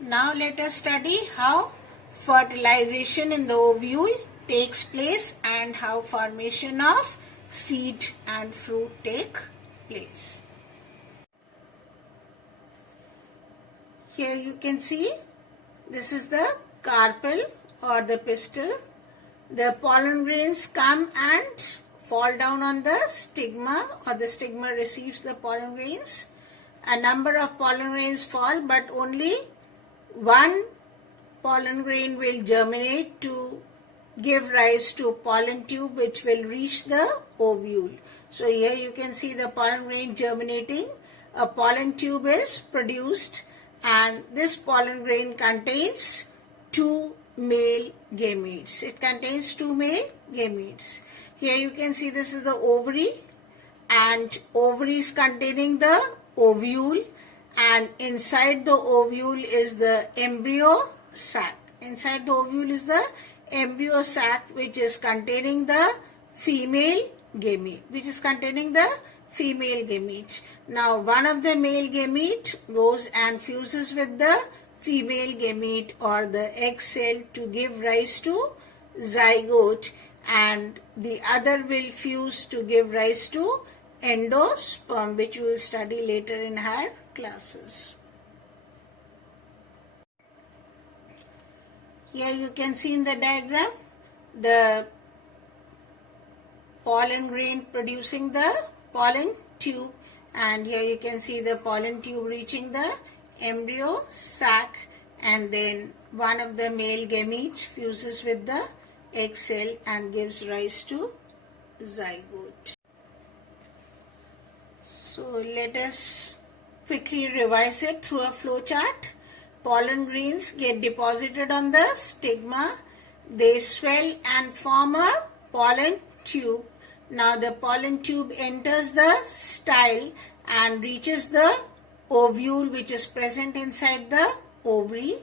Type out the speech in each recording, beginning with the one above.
Now let us study how fertilization in the ovule takes place and how formation of seed and fruit take place. Here you can see this is the carpel or the pistil. The pollen grains come and fall down on the stigma, or the stigma receives the pollen grains. A number of pollen grains fall, but only one pollen grain will germinate to give rise to pollen tube which will reach the ovule. So here you can see the pollen grain germinating. A pollen tube is produced and this pollen grain contains two male gametes. It contains two male gametes. Here you can see this is the ovary, and ovary is containing the ovule, and inside the ovule is the embryo sac. Inside the ovule is the embryo sac which is containing the female gamete, Now one of the male gamete goes and fuses with the female gamete or the egg cell to give rise to zygote, and the other will fuse to give rise to endosperm, which we will study later in higher classes. Here you can see in the diagram the pollen grain producing the pollen tube, and here you can see the pollen tube reaching the embryo sac, and then one of the male gametes fuses with the egg cell and gives rise to zygote. So let us quickly revise it through a flow chart. Pollen grains get deposited on the stigma. They swell and form a pollen tube. Now the pollen tube enters the style and reaches the ovule which is present inside the ovary.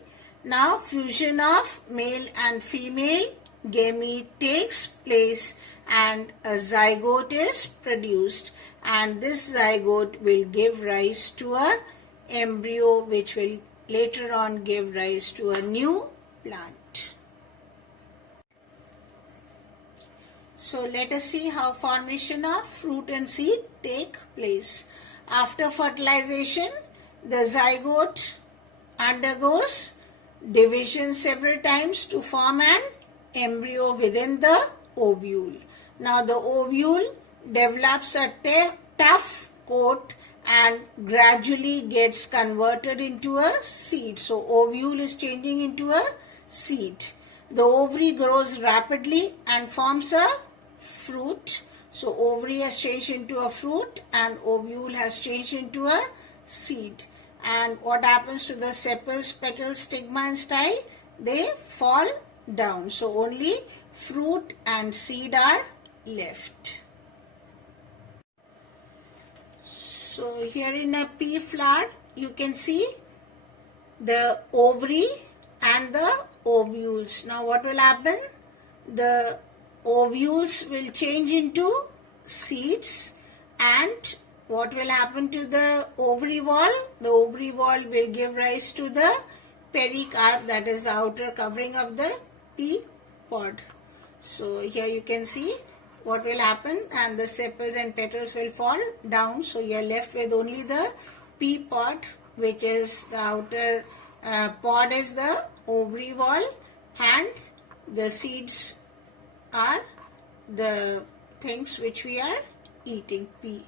Now fusion of male and female gamete takes place and a zygote is produced, and this zygote will give rise to a embryo which will later on give rise to a new plant. So let us see how formation of fruit and seed take place. After fertilization, the zygote undergoes division several times to form an embryo within the ovule. Now the ovule develops a tough coat and gradually gets converted into a seed. So ovule is changing into a seed. The ovary grows rapidly and forms a fruit. So ovary has changed into a fruit and ovule has changed into a seed. And what happens to the sepals, petals, stigma and style? They fall down. So only fruit and seed are left. So here in a pea flower you can see the ovary and the ovules. Now what will happen? The ovules will change into seeds, and what will happen to the ovary wall? The ovary wall will give rise to the pericarp, that is the outer covering of the pea pod. So here you can see what will happen, and the sepals and petals will fall down. So you are left with only the pea pod, which is the outer pod is the ovary wall, and the seeds are the things which we are eating, pea.